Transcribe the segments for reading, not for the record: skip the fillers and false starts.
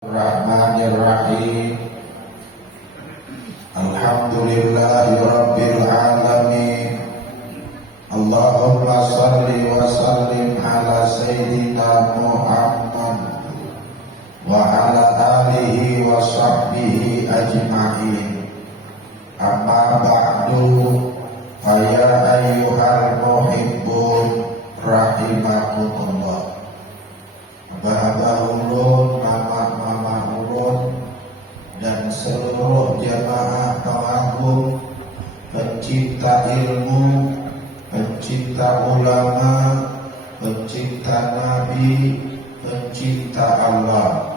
Bismillahirrahmanirrahim. Alhamdulillahirabbil alamin. Allahumma shalli wa sallim ala sayyidina Muhammad wa ala alihi wa sahbihi ajma'in. Amma ba'du, fa ya ayyuhal muhibbun rahimakumullah. Abah-abah ulun, mama-mama ulun, dan seluruh jamaah pengagum, pencinta ilmu, pencinta ulama, pencinta Nabi, pencinta Allah.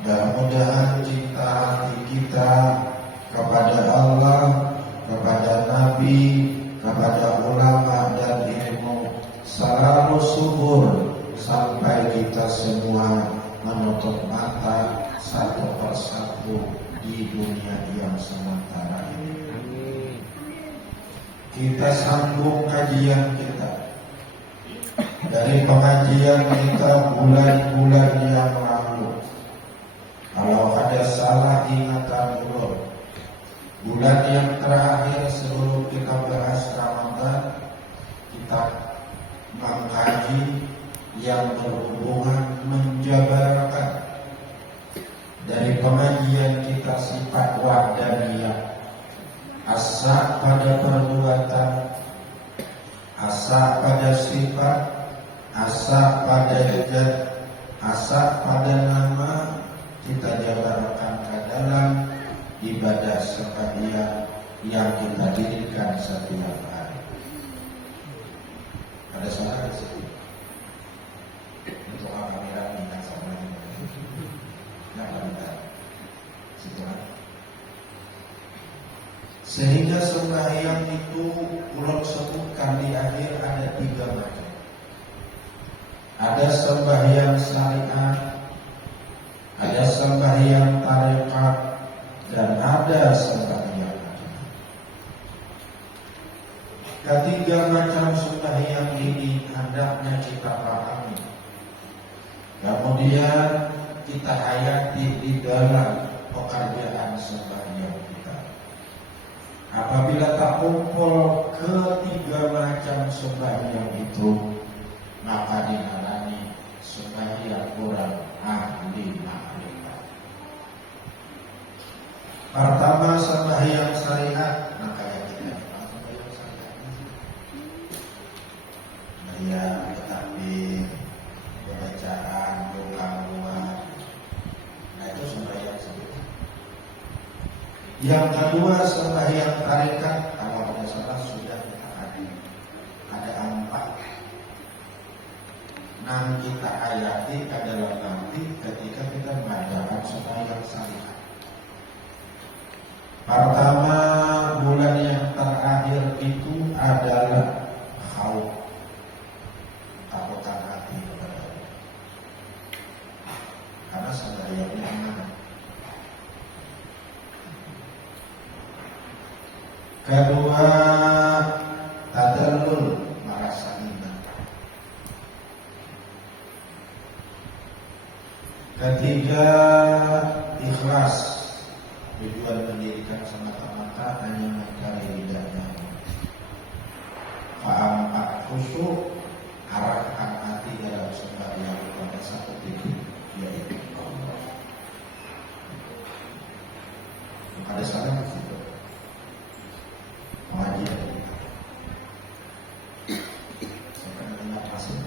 Mudah-mudahan cinta hati kita kepada Allah, kepada Nabi, kepada ulama dan ilmu selalu subur sampai kita semua menutup mata satu persatu di dunia yang sementara ini. Kita sambung kajian kita dari pengajian kita bulan-bulan yang lalu. Kalau ada salah ingatan ulun, bulan yang terakhir sebelum kita bahas Ramadan, kita mengkaji yang berhubungan menjabarkan dari pengajian kita sifat wahdaniyah, asa pada perbuatan, asa pada sifat, asa pada zat, asa pada nama. Kita jabarkan ke dalam ibadah sekalian yang kita dirikan setiap hari. Ada salah di situ? Untuk kamera minta sama yang benar situasi. Sehingga sembahyang itu ulun sebutkan di akhir ada 3 macam. Ada sembahyang syariat, ada sembahyang tarekat, dan ada sembahyang agama. Ketiga macam sembahyang ini hendaknya kita pahami, kemudian kita hayati di dalam pekerjaan sembahyang kita. Apabila tak kumpul ketiga macam sembahyang itu, maka dinalani sembahyang kurang ahli makrifat. Pertama sembahyang syariat, maka yang kita sembahyang syariat. Sembahyang tetapi bacaan doa-doa, nah itu sembahyang syariat. Yang kedua sembahyang tarekat, kalau ada salah sudah kita ada 4. Nah kita hayati adalah nanti ketika kita bacaan sembahyang syariat. Pertama bulan yang terakhir itu adalah khauf, takutan hati kepada Allah. Karena sembahyangnya mana? Kedua tadallul, merasa hina. Ketiga ikhlas, tujuan pendidikan semata-mata hanya mencari ridhanya. Keempat khusyuk, arahkan hati dalam sembahyang pada satu titik, yaitu Allah. Ada salah di situ. Pengajian. Saya dengar masih.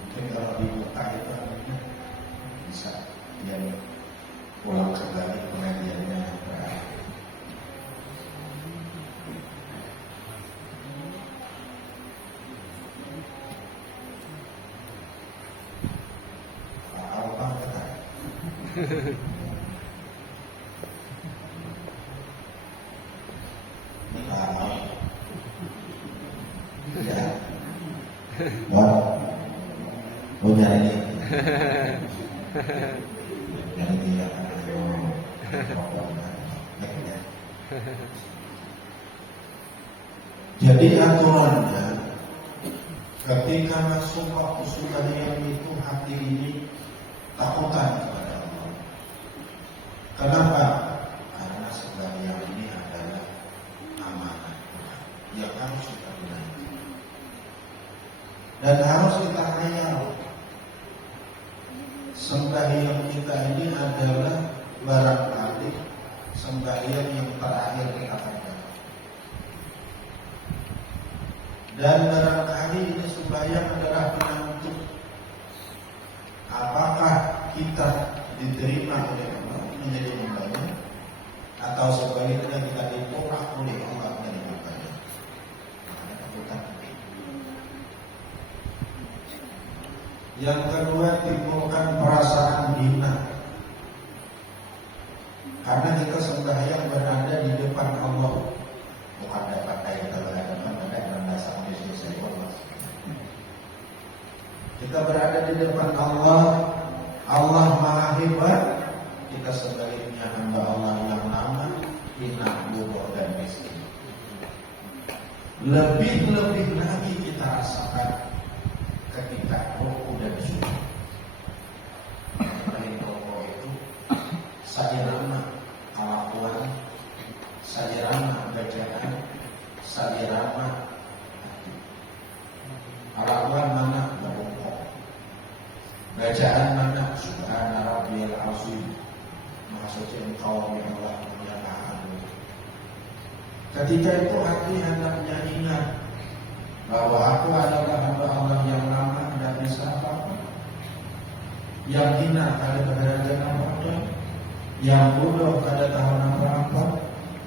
Mungkin kalau dibuka itu artinya bisa dia pulang kembali pengajiannya yang berakhir. Apa kata? Ya. Oh nyari ini. Nyari dia. Jadi aturannya ketika masuk waktu sembahyang itu hati ini ketakutan kepada Allah. Kenapa? Karena sembahyang ini adalah amanah yang harus kita gunakan dan harus kita hayal. Sembahyang kita ini adalah barangkali sembahyang yang terakhir kita lakukan, dan barangkali ini sembahyang adalah penentu apakah kita diterima oleh Allah menjadi hamba-Nya atau sebaliknya kita ditolak oleh Allah menjadi hamba-Nya. Yang kedua, timbulkan perasaan hina karena kita sembahyang berada di depan Allah, bukan dapat kayak berada dalam bahasa Indonesia Allah. Kita berada di depan Allah, Allah Maha Hebat. Kita sebaliknya hamba Allah yang lama, hina, bodoh dan miskin. Lebih-lebih lagi kita rasakan ketika rukuk dan sujud. Paling pokok itu sairama kelakuan, sairama bacaan, sairama kelakuan mana berrukuk, bacaan mana subhana rabbiyal azim, maha suci engkau ya Allah yang maha agung. Ketika itu hati hendaknya ingat bahwa aku adalah hamba Allah yang lama dan bisa apa-apa, yang hina kada berada apa-apa, yang bodoh kada tahu apa-apa,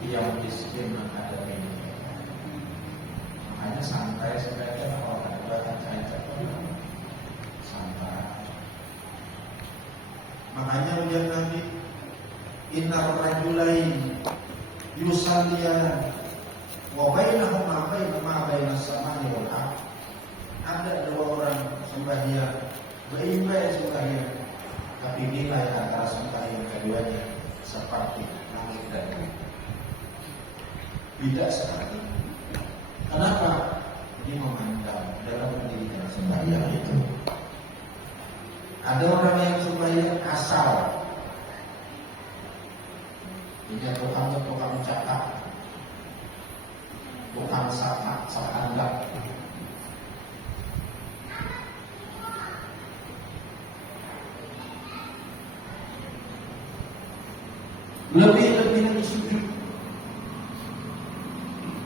yang miskin kada minum. Makanya santai saja kalau ada baca santai. Makanya ujian Nabi, innar rajulain yusalliyan wa bainahuma bainas samai wal ardh. Ada dua orang sembahyang, berimbang sembahyang, tapi nilai antara sembahyang keduanya seperti langit dan bumi. Tidak sekali. Kenapa? Ini memandang dalam pendidikan sembahyang itu. Ada orang yang sembahyang asal. Dia tukang cakap, tukang sama, anggap. Lebih-lebih lagi sujud.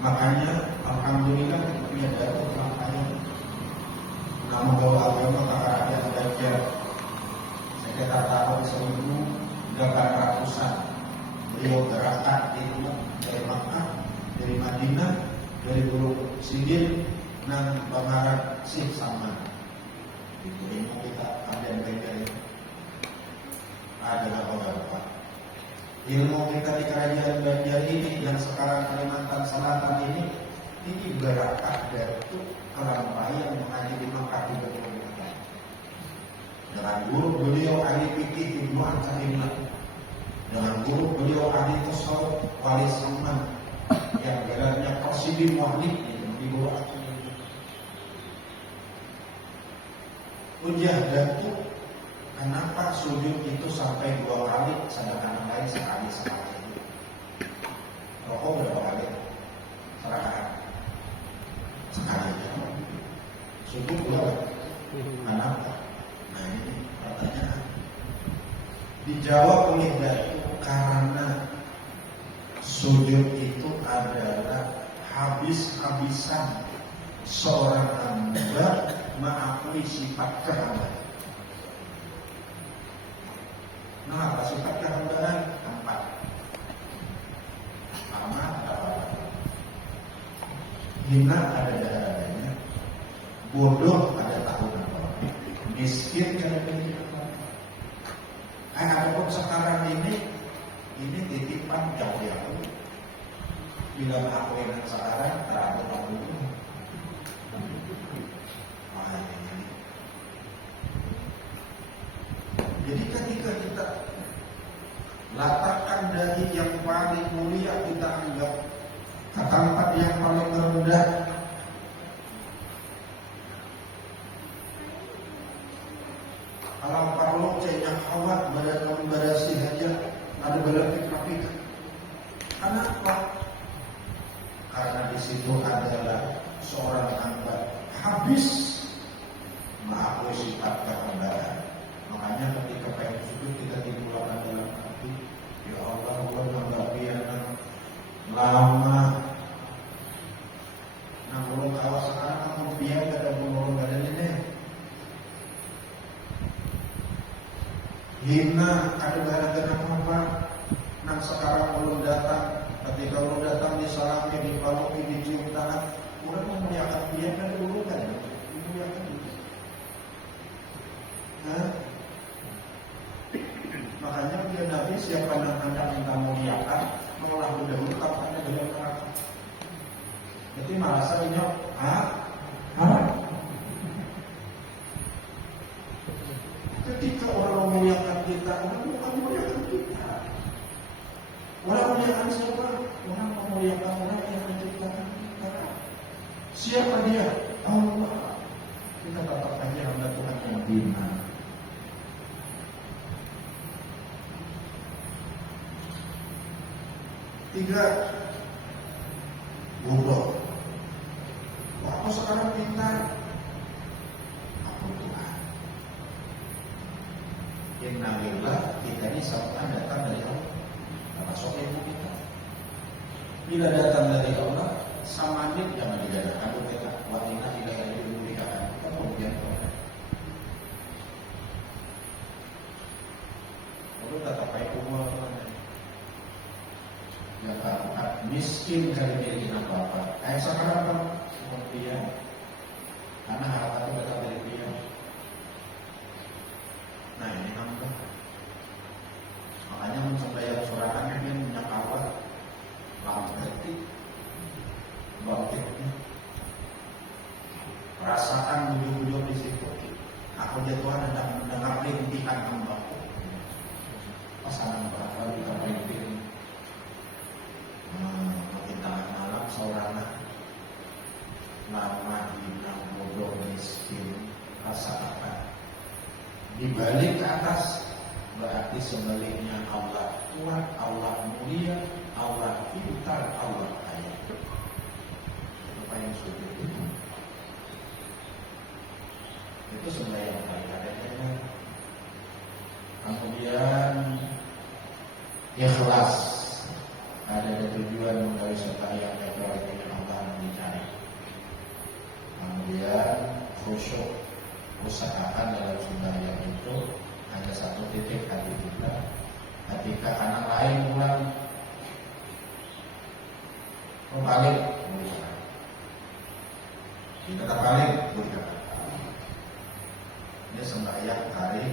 Makanya alhamdulillah punya darah makanya nama bawa agama kakak ada belajar sekitar tahun 1800-an. Beliau berangkat dari Makkah, dari Madinah, dari Pulau Sidin, dan Bangaran Sih sama. Itu ilmu kita ada yang belajar adalah beberapa. Ilmu kita di kerajaan Banjar ini yang sekarang Kalimantan Selatan ini berangkat dari kelampai yang mengaji di Makkah di Betul. Dengan guru beliau ahli fikih Ibnu Athaillah. Dengan guru beliau ahli tasawuf Wali Saman yang gelarnya Qasidi Mu'alif di bawah aku. Ujah datu, kenapa sujud itu sampai 2 kali, sedangkan yang lain sekali. Rokok berapa kali? Sekali. Sujud berapa? Kenapa? Nah ini pertanyaan. Dijawab oleh datu karena sujud itu adalah habis-habisan seorang hamba mengakui sifat kehambaan. Nah, apa sifat kehambaan? 4. Pertama, hina ada darah-darahnya, bodoh ada tahu apa, miskin ada pendidikan. Adapun sekarang ini titipan jauh ya. Bila mengakuinan sekarang teratur dulu. Jadi ketika kita letakkan dari yang paling mulia kita anggap ke tempat yang paling rendah, kalau perlu saya punya kawat badan membarasi saja ada badan fikir. Kenapa? Karena di situ adalah seorang hamba habis mengakui sifat kehambaan. Makanya ketika pengen sujud kita timbulkan dalam hati, ya Allah, gua hamba piana lama. Nah, kalau tahu sekarang kamu biar kada menurun badan ini. Hina ada gara-gara apa? Nah sekarang belum datang. Ketika belum datang disalami, dipaluki, dicium tangan, udah memuliakan dia kan dulu kan? Memuliakan dia. Nah, makanya dia Nabi siapa yang hendak minta muliakan mengolah dahulu kapan ada dalam neraka. Jadi merasa ini ketika orang memuliakan kita, orang bukan memuliakan kita. Orang memuliakan siapa? Orang memuliakan orang yang menciptakan kita. Siapa dia? Allah. Kita tetap aja hamba Tuhan yang bina. Tiga, bodoh. Waktu sekarang pintar, aku Tuhan. Innalillah, kita ini sama datang dari Allah. Masuk ilmu kita. Bila datang dari Allah, sama dia jangan digadakan kita. Wanita tidak ada dimuliakan. Kita kemudian Tuhan. Lalu tetap baik umur Tuhan. Yang keempat, miskin kali milikin apa-apa. Sekarang apa? Kemudian, karena harta itu datang dari dia. Nah ini nampak. Makanya mencerdaya surakan dia punya kawat lamberti bangkitnya. Rasakan bujur-bujur di situ. Aku dia Tuhan sedang mendengar rintihan hambaku. Pasangan bakal kita rintik. Kita malam seorang lama hilang bodoh miskin rasakan. Dibalik ke atas berarti sebaliknya Allah kuat, Allah mulia, Allah pintar, Allah kaya. Apa yang sudah itu sembahyang paling adanya. Kemudian ikhlas, ada tujuan menggawi sembahyang yang Allah dicari. Kemudian khusyuk, usahakan dalam sembahyang itu hanya satu titik hati kita. Ketika anak lain pulang balik, kita balik, ini sembahyang hari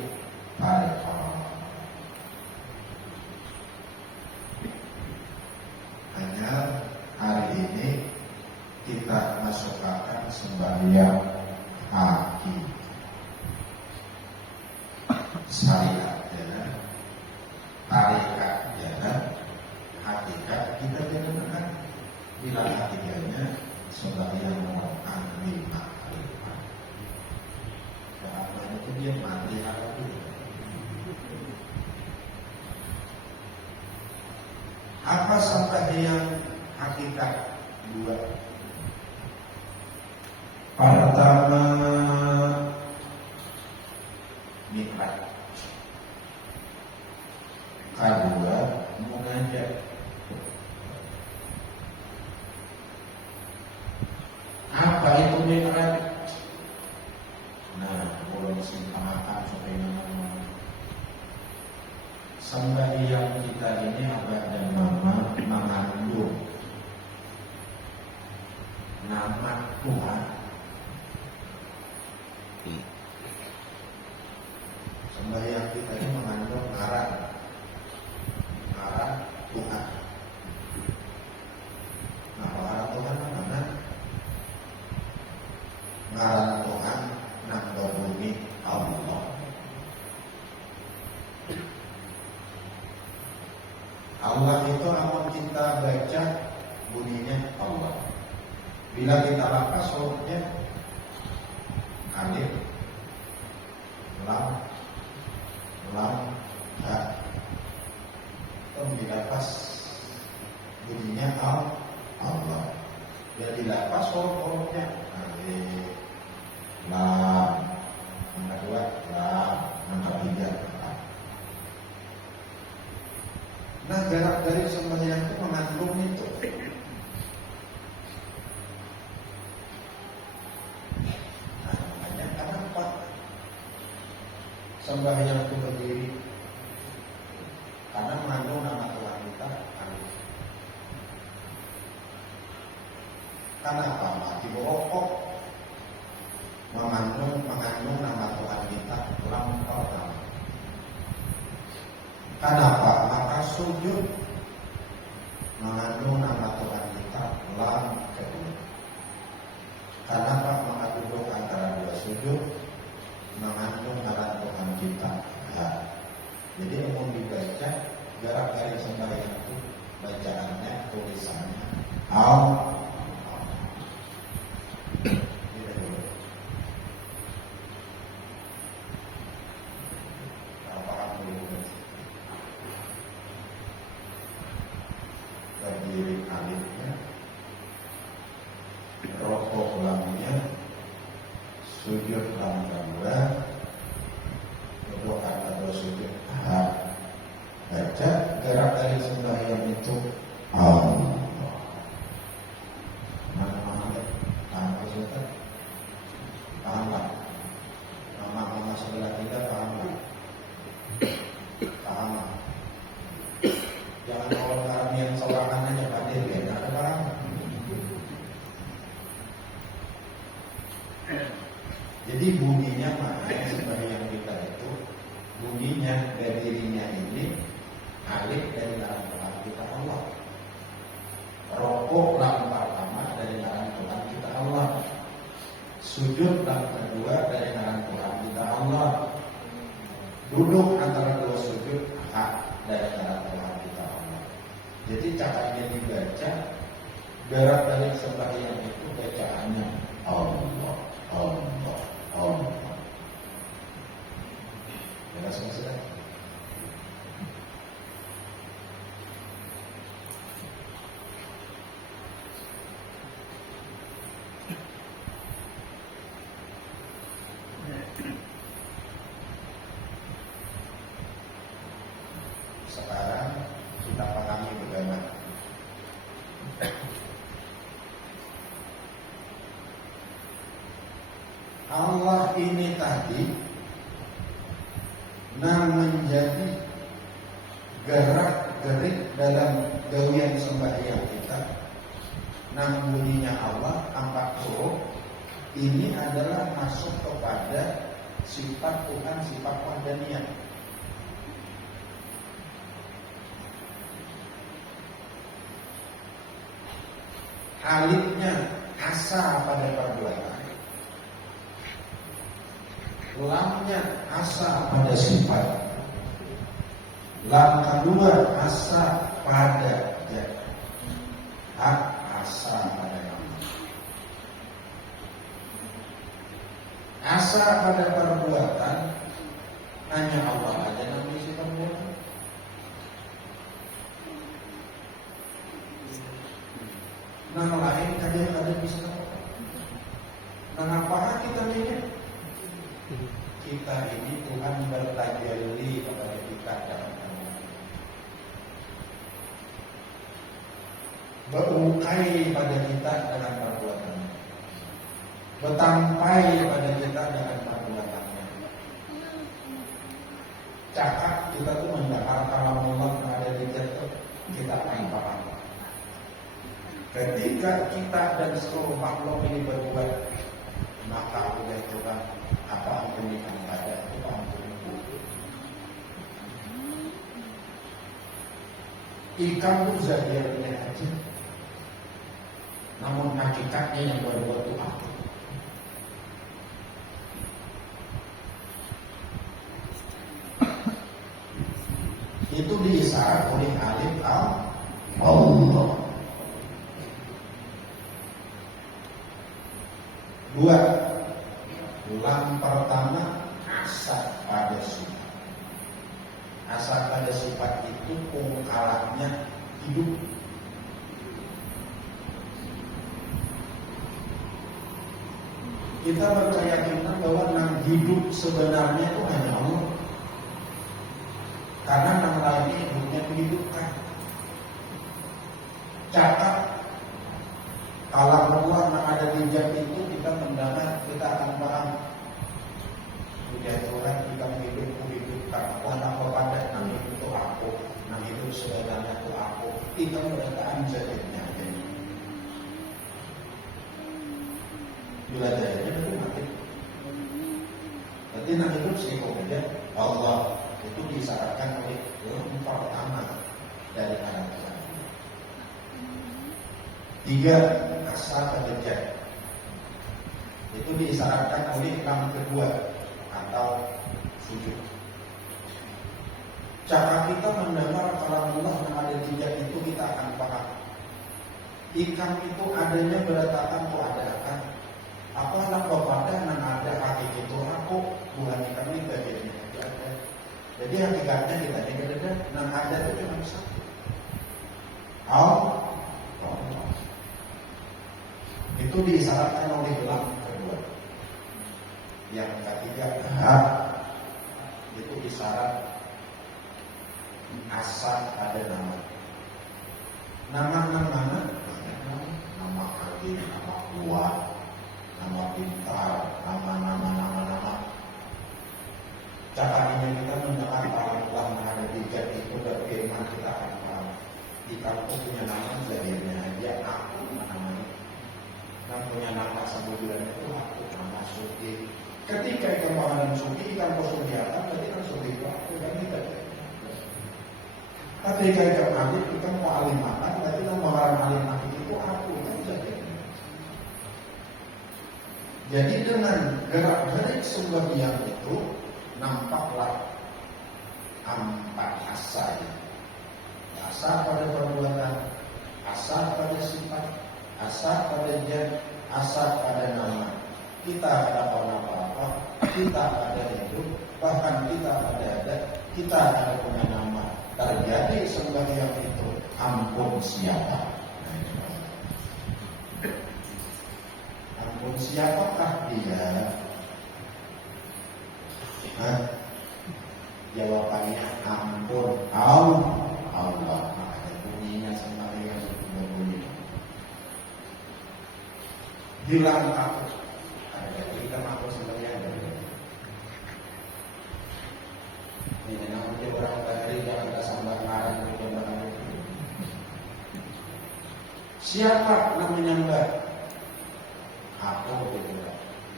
hanya hari ini kita masukkan sembahyang haki syariat jalan, tarikat jalan, hakikat kita jalan. Bila hakikatnya sembahyang orang lima kali. Apa itu dia mati apa itu? Apa sembahyang hakikat? Dua. Pertama, nikmat. Kedua, munajat. Apa itu nikmat? Nah, belum simpamakan supaya sembahyang kita ini apa dan nama mengandung nama Tuhan. Sembahyang kita ini mengandung ngaran Tuhan. Nah, ngaran Tuhan mana? Ngaran Tuhan nang bumi Allah. Allah itu amun kita baca bunyinya Allah. Bila kita lapas hurufnya alif, lam, lam ha. Dilapas bunyinya Allah. Dan dilapas huruf-hurufnya alif, lam, yang kedua lam, yang ketiga lam. Nah, jarak dari sembahyang itu mengandung itu. Nah, makanya kenapa sembahyang itu berdiri? Karena mengandung nama Tuhan kita alif. Kenapa mati merokok? Mengandung nama Tuhan kita lam pertama. Kenapa? Maka sujud mengandung nama Tuhan kita lam kedua. Kenapa? Maka duduk antara dua sujud mengandung nama Tuhan kita ya. Jadi umum dibaca jarak dari sembahyang itu bacaannya tulisannya Allah. Berdiri alifnya, rokok lamnya, sujud lam kedua, duduk atau sujud baca gerak dari sembahyang itu Allah. Paham tak? Mama sebelah kita paham tak? Paham tak? Jangan kalau kami yang sorangan aja hadir ya, tidak ada paham. Jadi bunyinya mana sembahyang kita itu bunyinya dari dirinya ini alif dari dalam Tuhan kita Allah, rokok lam pertama dari dalam Tuhan kita Allah, sujud lam kedua dari dalam Tuhan kita Allah, duduk antara dua sujud hak dari dalam Tuhan kita Allah. Jadi caranya dibaca gerak dari sembahyang itu bacaannya Allah, Allah, Allah. Jelas maksudnya? Sekarang kita pahami bagaimana Allah ini tadi menjadi gerak-gerik dalam gawian sembahyang kita. Bunyinya Allah 4 huruf ini adalah masuk kepada sifat Tuhan, sifat wahdaniyah. Alifnya asa pada perbuatan, lamnya asa pada sifat, lam kedua asa pada zat, hak asa pada nama. Asa pada perbuatan hanya Allah aja namanya sifat perbuatan. Nama lain kadang-kadang bisa. Apakah kita ini? Kita ini Tuhan bertajalli kepada kita dalam Allah. Berukai pada kita dengan perbuatannya, bertampai pada kita dengan perbuatannya. Cakap kita tuh mendengar kalam Allah yang ada di jatuh, kita akan paham. Ketika kita dan seluruh makhluk ini berbuat, maka oleh Tuhan apa ampunikan pada itu ampunikan. Ikan pun zahirnya aja, namun hakikatnya yang berbuat itu aku. Itu diisyarat oleh alif Allah. 2. Lam pertama asa pada sifat. Asa pada sifat itu pungkalannya hidup. Kita berkeyakinan bahwa yang hidup sebenarnya itu hanya Allah. Karena yang lainnya hidupnya menghidupkan. Cakap kalau Allah yang ada di jam itu kita mendengar, kita akan paham. Sudah Tuhan kita menghidupkan. Allah apa pada yang itu aku, yang hidup sebenarnya itu aku. Kita merasakan jadinya. Bila jadinya itu mati. Berarti yang hidup sih kemudian Allah itu disyaratkan oleh empat pertama dari anak Tuhan. 3. Asa kedejat itu disyaratkan oleh yang kedua atau sujud. Cara kita mendengar kalam Allah yang ada di jam itu kita akan paham. Ikan itu adanya beratakan itu ada akan. Apa anak bapak yang ada hakik itu aku bukan ikan kita jadinya ada. Jadi hakikatnya kita tidak ada. Yang ada itu cuma satu. Allah. Itu disyaratkan oleh gelang kedua. Yang ketiga itu isyarat asal ada nama. Nama mana? Nama hakim, nama kuat, nama pintar, nama. Cara ini kita mendengar Allah ada di jam itu bagaimana kita akan paham. Di kampung punya nama jadinya dia aku namanya. Yang punya nama sebulan itu aku nama Suki. Ketika ikan makanan Suki, ikan kosong diatas, berarti kan Suki itu aku kan tidak. Tapi ikan mati, ikan mau alim makan, berarti kan makanan alim mati itu aku kan jadi. Jadi dengan gerak-gerik sebuah diam itu nampaklah empat asa itu. Asa pada perbuatan, asa pada sifat, asa pada jad, asa pada nama. Kita ada apa-apa, kita ada hidup, bahkan kita ada adat, kita ada punya nama. Terjadi sebuah yang itu, ampun siapa? Ampun siapakah dia? Jawabannya ampun Allah. Makanya bunyinya sama yang berbunyi. Hilang aku. Ada kita aku sebenarnya ada. Ini namanya orang dari yang ada sambat marah itu. Siapa namanya Mbak? Aku gitu.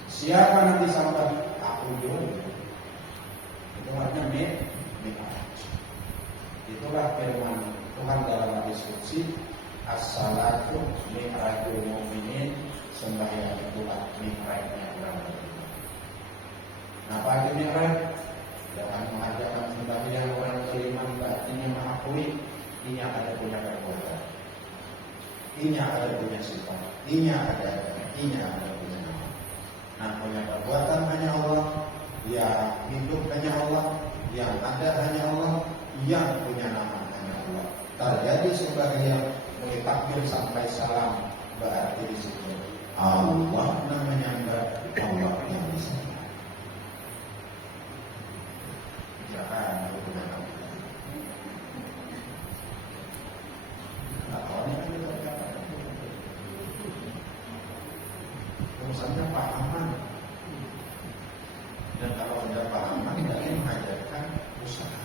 Siapa nanti sambat? Aku dulu. Itu artinya mi'raj. Itulah firman Tuhan dalam hadis qudsi, as-salatu mi'rajul mu'minin, sembahyang itulah mi'rajnya orang beriman. Kenapa itu mi'raj? Jangan mengajarkan sembahyang orang beriman artinya mengakui ini ada punya perbuatan, ini ada punya sifat, ini ada punya nama. Nah, punya perbuatan hanya Allah, yang hidup hanya Allah, yang ada hanya Allah, yang punya nama hanya Allah. Terjadi sebagai yang takbir sampai salam, berarti di situ Allah namanya Allah yang bisa. Jangan punya nama. Kalau ini kita katakan urusannya pahaman. Dan kalau ada pahaman, dari mengajarkan usaha.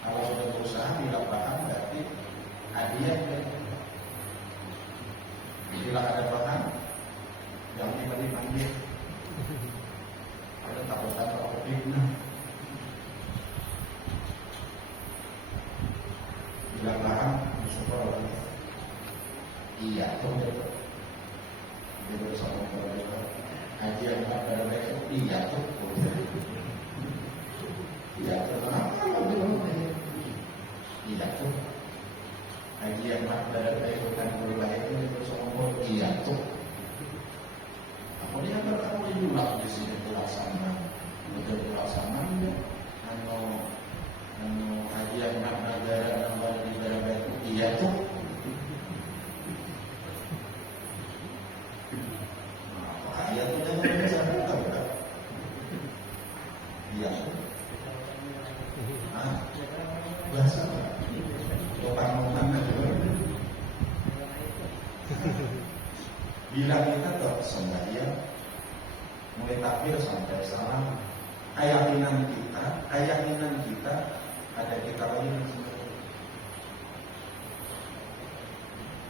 Kalau sudah berusaha tidak paham, berarti hadiah. Bila ada paham, yang kita dipanggil. Ada takut-takut apa fitnah. Bila paham, syukur. Iya, betul. Dia bersama keluarga. Haji yang pada besok iya tuh, iya tuh kenapa iya tuh haji yang pada besok dan berbaik itu sombong iya tuh. Kemudian bertemu diulang di sini pelaksanaan, betul pelaksanaan ya, hanya itu? Biasa Pak. Tukang mana juga. Bila kita tetap sembahyang, mulai takbir sampai salam, keyakinan kita ada kita lagi yang sembahyang.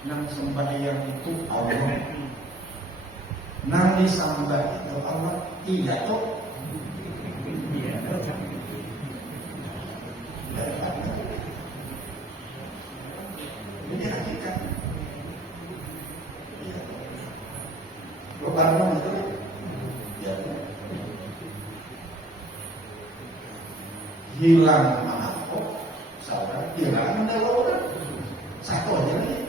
Nang sembahyang itu Allah, nang disambah itu Allah. Iya tuh. Ini hakikat. Iya. Berbareng itu. Ya. Hilang mangkok, saudara. Hilang mendalam. Satu aja nih.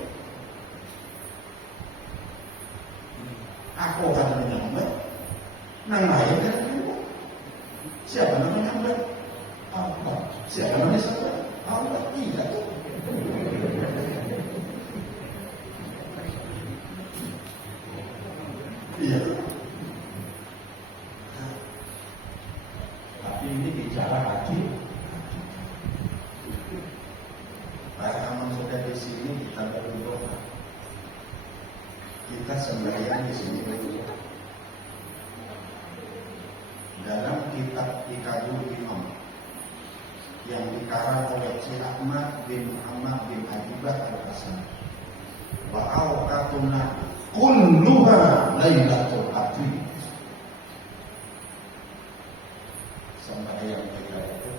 Aku akan menyambut. Nang lain kan itu. Siapa namanya menyambut? Allah. Siapa namanya saudara? Allah. Iya tuh. Iya. Nah, tapi ini bicara hati. Kalau sudah di sini kita berdoa. Kita sembahyang di sini berdoa. Dalam kitab Ikadul Imam yang dikarang oleh Syekh Ahmad bin Muhammad bin Ajibah Al-Hasan, wa awqatuna kulluha lailatul qadri. Sembahyang kita itu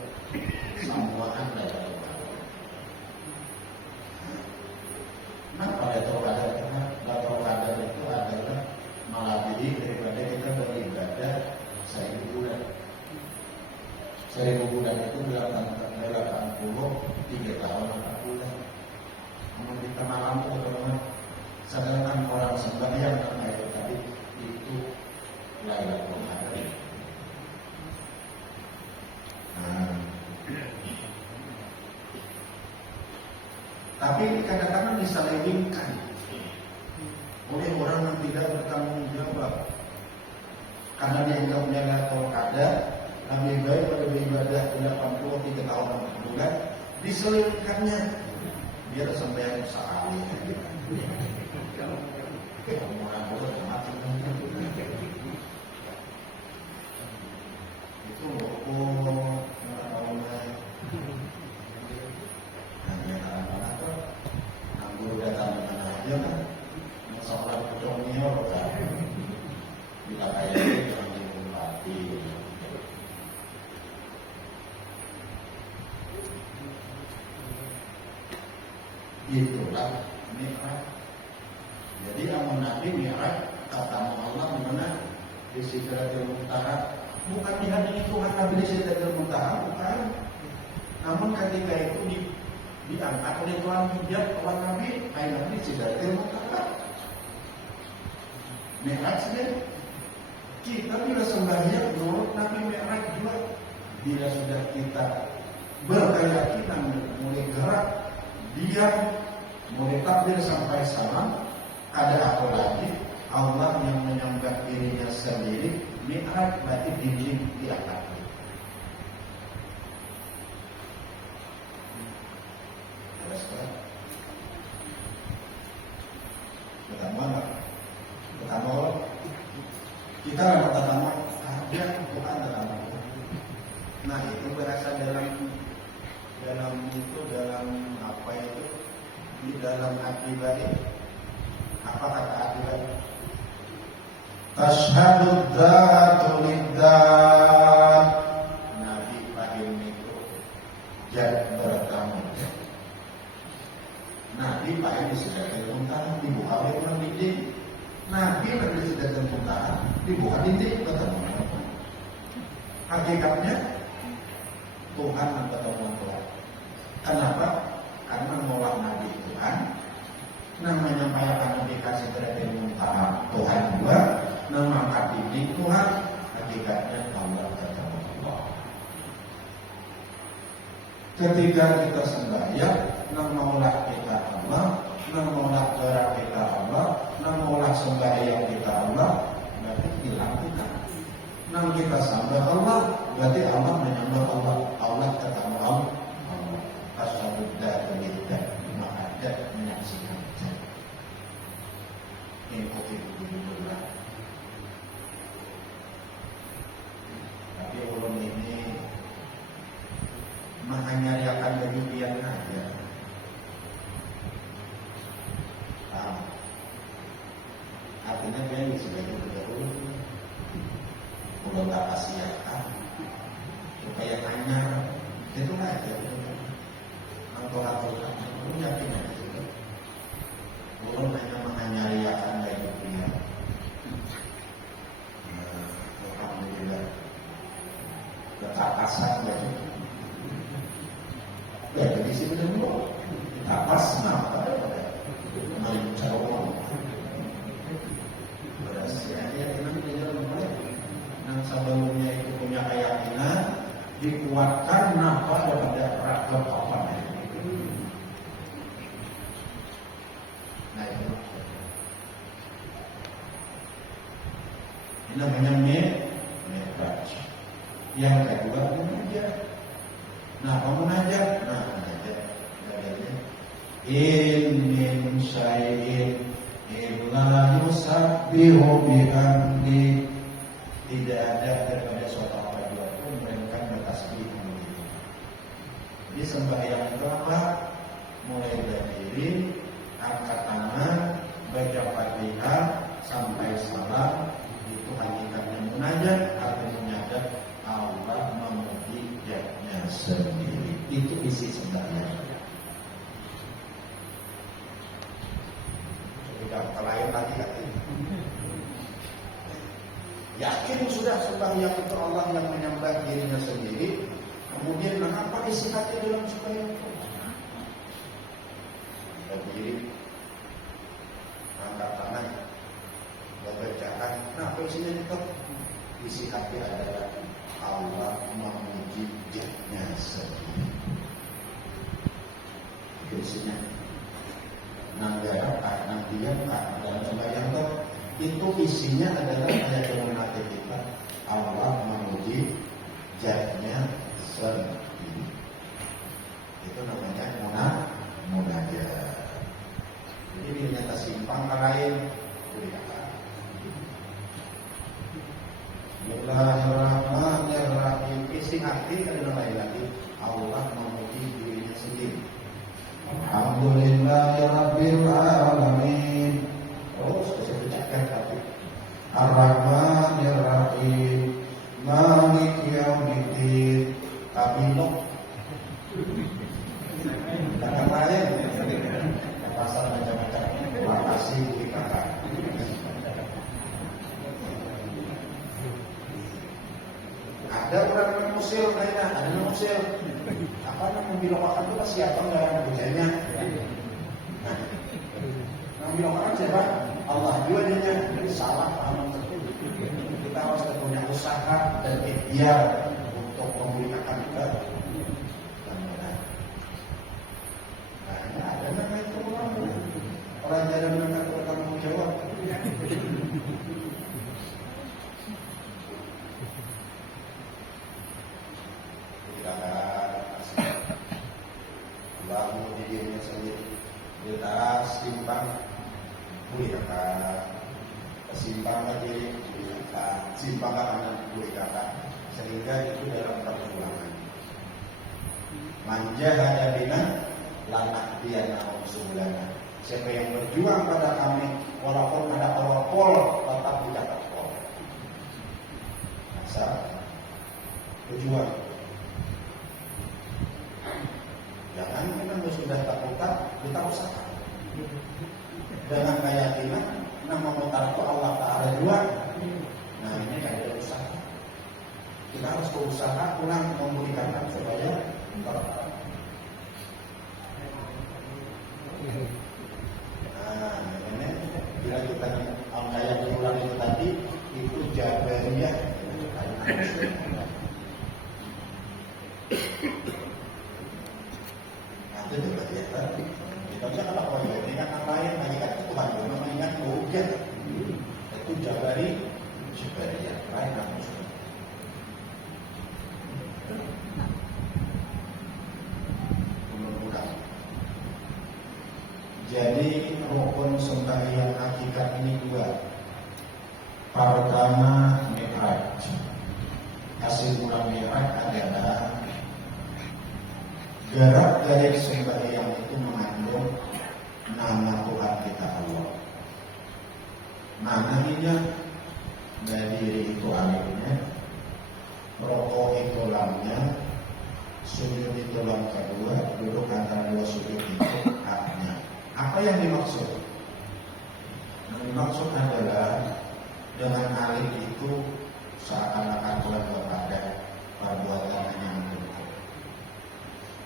semua lailatul qadri. Kenapa lailatul qadri? Karena lailatul qadri itu adalah melebihi daripada kita beribadah 1000 bulan. 1000 bulan itu 83 tahun 4 bulan. Namun kita malam itu teman-teman, sedangkan orang sembahyang karena itu tadi itu Lailatul Qadar. Tapi ini kadang-kadang diselewengkan oleh orang yang tidak bertanggung jawab. Karena dianggap Lailatul Qadar lebih baik pada beribadah 83 tahun 4 bulan, diselewengkannya biar sembahyang sekali. Itu hanya anak-anak tuh nanggur datang dengan aja kan, masalah pucungnya kan, bila kayak itu yang dikumpati. Itulah Mi'raj. Jadi amun Nabi Mi'raj kata Allah mana di Sidratul Muntaha, bukan di hati Tuhan Nabi di Sidratul Muntaha, bukan. Namun ketika itu diangkat oleh Tuhan hijab oleh Nabi, akhirnya di Sidratul Muntaha. Mi'raj deh. Kita bila sembahyang menurut Nabi Mi'raj juga, bila sudah kita berkeyakinan mulai gerak, dia mulai takbir sampai salam, ada apa lagi? Allah yang menyembah dirinya sendiri. Mi'raj berarti dinding di atas. Terus kan? Pertama kita dapat pertama ada Tuhan dalam. Nah itu berasal dalam apa itu di dalam akibat itu. Apa kata akibat? Tashhadu dzatu lidzat. Nabi pahim itu jad bertamu. Nabi pahim di Sidratul Muntaha dibuka oleh orang dinding. Nabi pada Sidratul Muntaha dibuka dinding bertemu. Hakikatnya Tuhan yang bertemu Tuhan. Kenapa? Karena menolak Nabi Tuhan, namanya menyampaikan Nabi kasih Sidratul Muntaha Tuhan juga, mengangkat dinding Tuhan, hakikatnya Allah bertemu Allah. Ketika kita sembahyang, menolak kita Allah, menolak gerak kita Allah, menolak sembahyang kita Allah, berarti hilang kita. Nang kita sembah Allah, berarti Allah menyembah Allah. Allah ketemu Allah. Ashabudda dan maka ada menyaksikan. Info itu dulu. Tapi ulun ini menghanyariakan demikian aja. Artinya dia sebagai betul ulun tak kasihan supaya hanya itu aja. Angkor-angkor punya punya itu. Ulun hanya menghanyariakan demikian. Alhamdulillah. Ketakasan saja. Ya jadi sih dulu. Tapas apa? Mencoba. Berasnya dia memang tidak mulai. Yang sebelumnya itu punya keyakinan dikuatkan apa daripada praktek apa. Nah itu. Ini namanya mi'raj. Yang kedua munajat. Nah, munajat. Nah, munajat. In syai'in illa yusabbihu bihamdi. Tidak ada daripada suatu apabila pun melainkan bertasbih. Jadi sembahyang itu apa? Mulai dari angkat tangan, baca Fatihah sampai salam itu hakikatnya munajat. Artinya munajat Allah memuji Dia sendiri. Itu isi sembahyang. Sudah terlalu hati-hati. Yakin sudah sembahyang itu Allah yang menyembah dirinya sendiri. Kemudian mengapa isi hati dalam sembahyang itu? Berdiri, angkat tangan, bacaan. Nah, apa isinya itu? Isi hati adalah Allah memuji Dia sendiri. Itu isinya. Nantian dalam sembahyang itu isinya adalah ayat yang menarik kita. Allah memuji Dia sendiri. Itu namanya munajat. Jadi ternyata simpang lain dikatakan. Bismillahirrahmanirrahim. Isi hati adalah lagi Allah memuji dirinya sendiri. Alhamdulillahirabbil alamin. Saya bacakan tapi Ar-Rahmanir-Rahim Maliki Yaumiddin. Tapi kata lain pasal macam-macam. Terima kasih kakak. Ada orang Mesir lainnya, ada Mesir. Apa yang membilokkan itu siapa yang bujanya? Yang bilokkan siapa? Allah juga dia. Jadi salah paham. Kita harus punya usaha dan ikhtiar untuk memulihkan juga. Ada namanya itu orang jarang menangkap bertanggung jawab. Lalu dirinya sendiri kita simpang boleh kata simpang lagi simpang kanan boleh kata sehingga itu dalam perjuangan manja hadabina lanak dia naum subulana. Siapa yang berjuang pada kami walaupun ada pol tetap dicatat pol. Asal berjuang. Jangan kita sudah terputar kita usaha. Dengan keyakinan nama memutar itu Allah Ta'ala juga. Nah ini ada usaha. Kita harus berusaha pulang memulihkan supaya terputar. Nah, ini bila kita kayak ulang itu tadi itu jabariyah. Nah, itu juga ya. Kita bisa kalau ini kan lain, mengingat Tuhan, mengingat bukan itu jabari jabariyah lain. Jadi rukun sembahyang hakikat ini dua. Pertama, mi'raj. Hasil mula mi'raj adalah gerak-gerik sembahyang itu mengandung nama Tuhan kita Allah. Namanya berdiri itu alifnya, rokok itu lamnya, sujud itu lam kedua, duduk antara dua sujud itu haknya. Apa yang dimaksud? Yang dimaksud adalah dengan alif itu seakan-akan Tuhan kepada perbuatan yang berikut.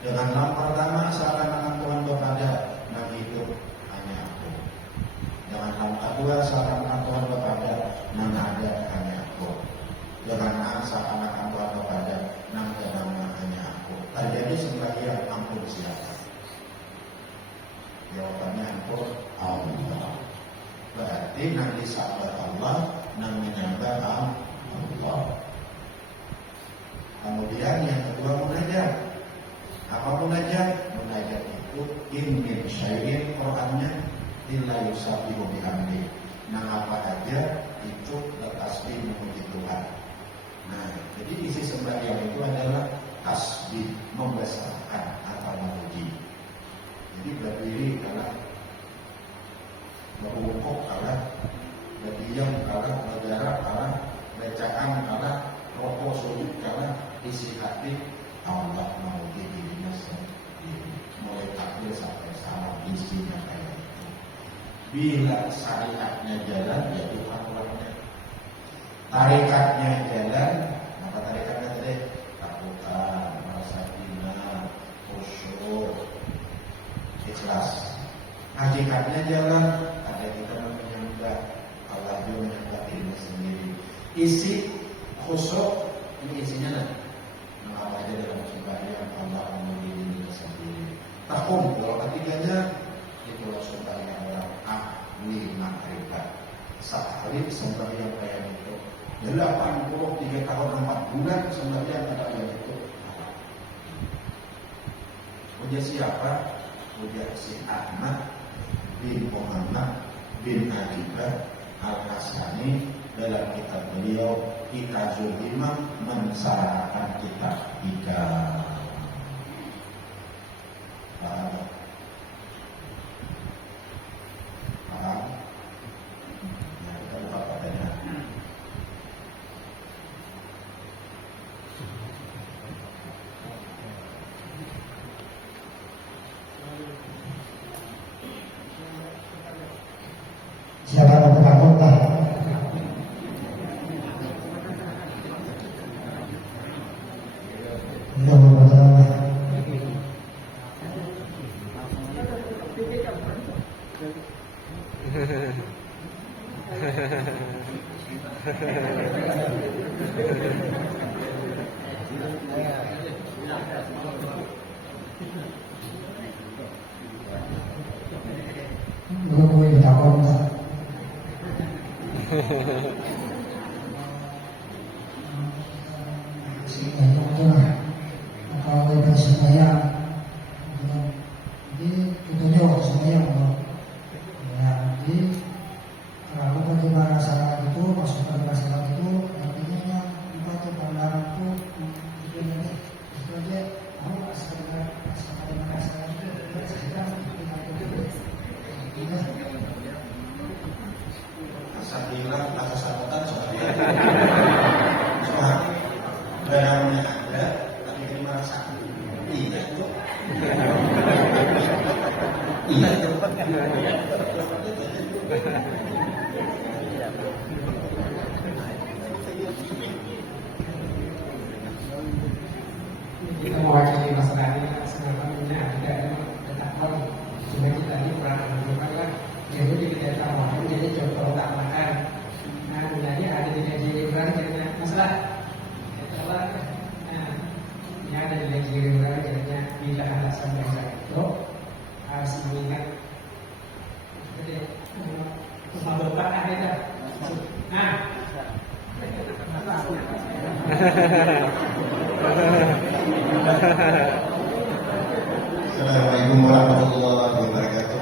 Dengan lam pertama seakan-akan Tuhan kepada yang hidup hanya aku. Dengan lam kedua seakan-akan Tuhan kepada yang ada hanya aku. Dengan lam seakan-akan Tuhan kepada yang kedama hanya aku. Terjadi sembahyang ampun siapa? Jawabannya ampun Allah. Berarti nanti sahabat Allah menyembah Allah. Kemudian yang kedua munajat. Apa munajat? Munajat itu min syai'in Qur'annya illa yusabbihu bihamdi. Nah apa aja itu tasbih memuji Tuhan. Nah jadi isi sembahyang itu adalah tasbih, membesarkan atau memuji. Jadi berdiri kalah, berwukuf kalah, berdiam kalah, berjarak kalah, bacaan kalah, rokok sujud kalah, isi hati Allah memuji dirinya sendiri. Mulai takbir sampai salam isinya kayak itu. Bila syariatnya jalan, ya Tuhan Tuhannya. Tarikatnya jalan, apa tarikatnya tadi? Takutan, merasa hina, khusyuk, ikhlas. Hakikatnya jalan, ada kita menyembah Allah juga menyembah dirinya sendiri. Isi khusyuk ini isinya apa aja dalam sembahyang Allah memuji dirinya sendiri. Takumpul ketiganya itulah sembahyang orang ahli makrifat. Sekali sembahyang kayak itu 83 tahun 4 bulan sembahyang kayak itu. Puja siapa? Puja si Ahmad bin Muhammad bin Ajibah Al-Hasani dalam kitab beliau Kitabul Imam mensarahkan kitab tiga. Paham? Ya, kita buka padanya. Silakan untuk anggota. Kita mewakili masalahnya sebenarnya ada ketahuan cuma kita ini pernah menunjukkan lah jadi kita tahu jadi contoh utamakan nah jadi ada di Haji Ibrahim jadinya masalah itulah nah ini ada di Haji Ibrahim jadinya bila alasan yang itu harus mengingat jadi membawa ada nah Assalamualaikum warahmatullahi wabarakatuh.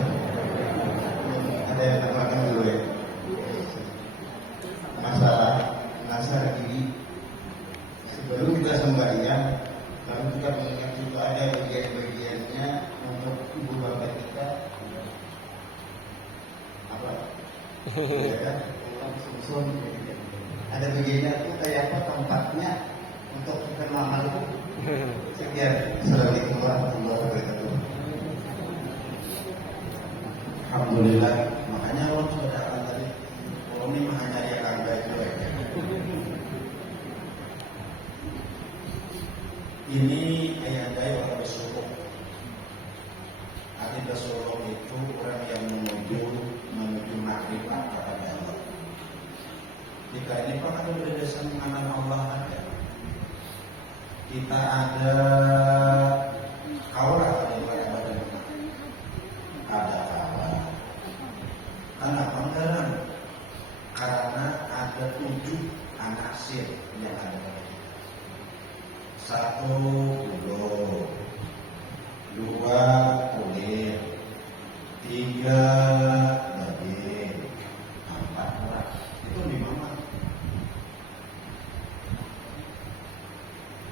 Ya kan? Orang susun. Ada begini tuh kayak apa tempatnya untuk perkenalan itu. Sekian. Assalamualaikum warahmatullahi wabarakatuh. Alhamdulillah, makanya orang sudah datang tadi. Orang ini hanya yang agak juga ya. Ini ayat dari orang bersuruh. Arti bersuruh itu orang yang menuju makrifat kepada Allah. Jika ini pak ada berdasar mengenal Allah ada. Kita ada kaulah dari ibadah rumah. Ada kaulah. Kenapa enggak? Karena ada 7 anasir yang ada. 1 bulu, 2 kulit, 3 daging, 4 urat. Itu 5 mah.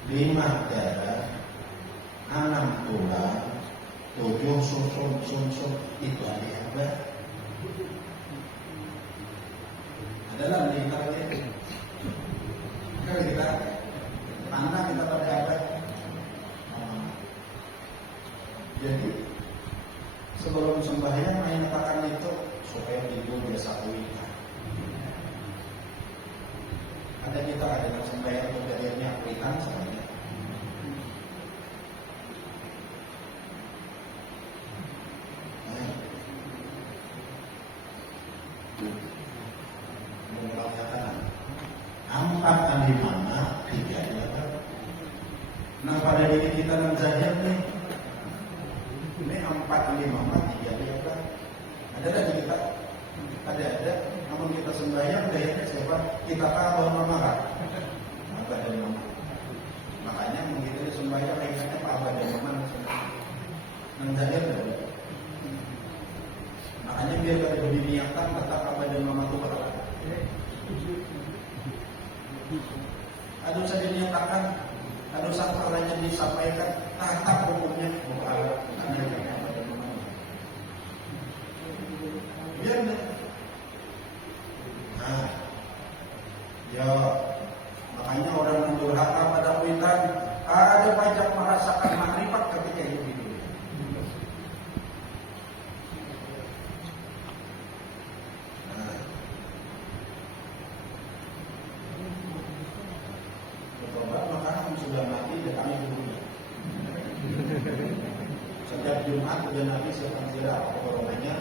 5 darah, 6 tulang, 7 sumsum. Itu apa? Adalah meninggal ya. Kalau kita mana kita pada apa? Jadi sebelum sembahyang main makan itu supaya ibu biasa kuitan. Ada kita ada yang sembahyang kejadiannya kuitan sebenarnya. Empat kali mana 3 ya. Nah pada diri kita dan zahir nih, ini 4 kali mana 3 ya. Ada di kita, ada. Namun kita sembahyang dayanya siapa? Kita tahu mama kan? Apa dan mama. Makanya begitu sembahyang kayaknya Pak Abah dan mama dan zahir ada. Makanya biar kalau diniatkan tetap Abah dan mama itu berada. Ada usah dinyatakan, ada usah lainnya disampaikan, tatap hukumnya biar deh. Nah, ya makanya orang yang durhaka pada kuitan ada banyak merasakan makrifat ketika hidup di dunia. Sudah mati dan kami dulunya. Setiap Jumat sudah Nabi siapkan zirah atau coronanya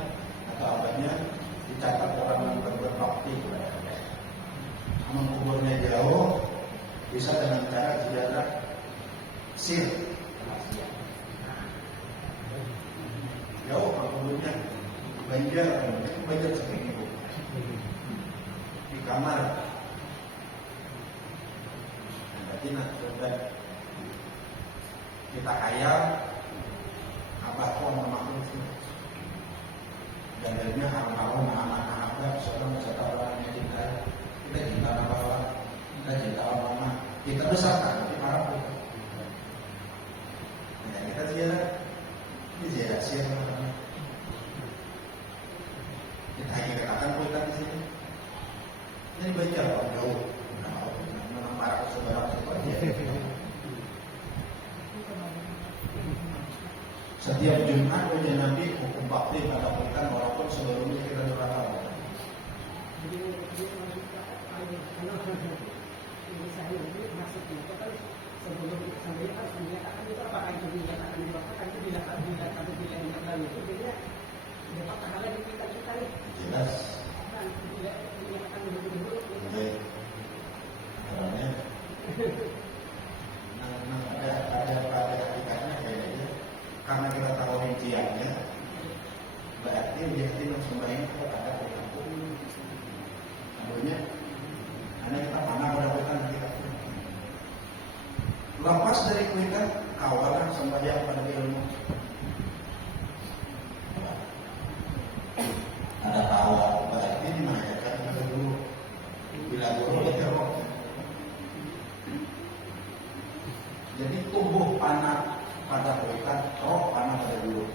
atau abadnya dicatat orang yang berbakti kepada Allah. Namun kuburnya jauh bisa dengan cara ziarah sir. Jauh kuburnya banjar seperti itu di kamar. Tidak sudah kita khayal abah kau memaklum itu dan darinya almarhum anak-anak seorang orang yang kita cinta bapak, kita cinta mama, kita besarkan di para kita. Nah, kita ziarah, ini ziarah siapa? Kita hanya katakan kita di sini. Ini baca jauh. Para saudara-saudara setiap Jumat punya Nabi hukum bakti pada kuitan walaupun sebelumnya kita sudah tahu. Sebelum sampai harus dinyatakan itu apakah itu dinyatakan dibakar itu dinyatakan itu dia dapat pahala di kita ini Jelas. Tidak dinyatakan dulu. Karena ada hakikatnya kayaknya karena kita tahu rinciannya berarti dia tidak sembahyang kepada kita. Tentunya karena kita panah pada kita lepas dari kita kawalan sembahyang pada ilmu. Ada kawal berarti dimayakan kita dulu bila dulu dijawab. Jadi tubuh panah pada kuitan, roh panah pada dulu.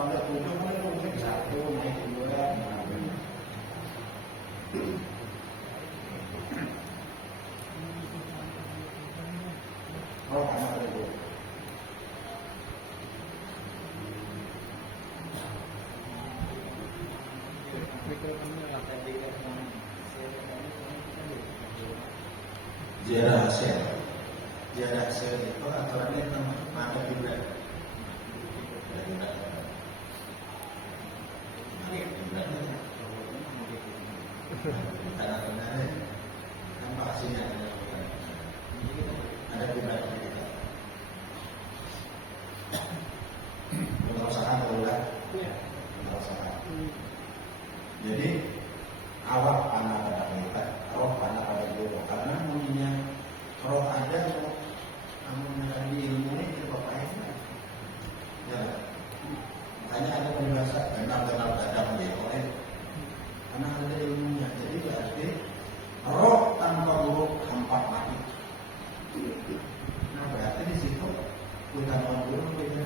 sampai 7 kan mungkin 1 naik 2. Oh, anak dulu. Jarak sel itu aturannya ada juga. Karena sebenarnya kan vaksinnya ada juga kita. Pengusahaan berulang, pengusahaan. Jadi awak panah pada kita, awak panah pada guru. Karena mungkinnya roh ada, namun tadi ilmunya itu bapaknya. Ya, makanya ada peribahasa kenal kadang dia oleh karena ada ilmunya. Jadi berarti roh tanpa guru hampa mati. Nah berarti di situ kita lawan guru kita.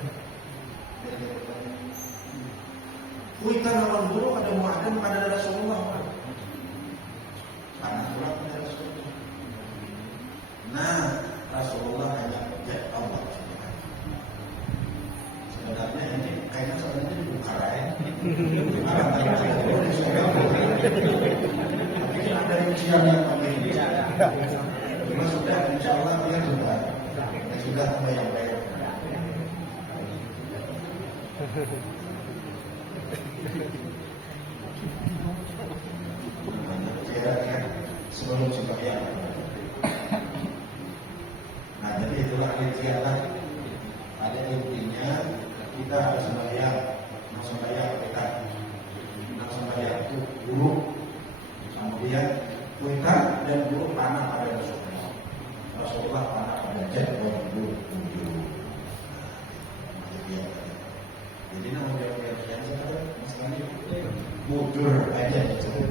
Kita lawan guru ada Muhammad ada Rasulullah. Karena Rasulullah ada Rasulullah. Nah Rasulullah hanya objek Allah. Sebenarnya ini kayaknya sebenarnya dibuka lain. Tapi ada ujian yang begini. Cuma sudah insya Allah dia sudah membayar. Kira-kira sebelum sembahyang. Nah jadi itulah ikhtiar. Pada intinya kita harus sembahyang, sembahyang itu dulu, kemudian kita dan dulu panah pada Rasulullah panah pada jadwal dulu. Jadi nama jawab yang sekarang masalahnya mundur aja gitu.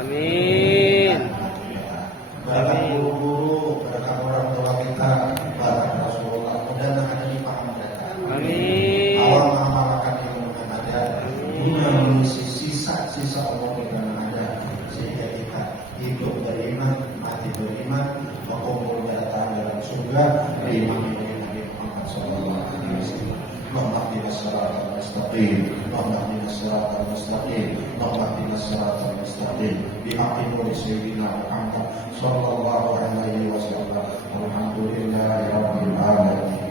Amin. Barakah guru-guru, barakah orang tua kita, barakah Rasulullah, dan ada di paham mereka. Amin. Allah mengamalkan ilmu yang ada, guna mengisi sisa-sisa Allah yang ada, sehingga kita hidup beriman, mati beriman, berkumpul datang dalam surga, beriman dengan Nabi Muhammad SAW. اللهم اهدنا الصراط المستقيم اللهم اهدنا الصراط المستقيم اللهم اهدنا الصراط المستقيم بحق نور سيدنا محمد صلى الله عليه وسلم والحمد لله رب العالمين.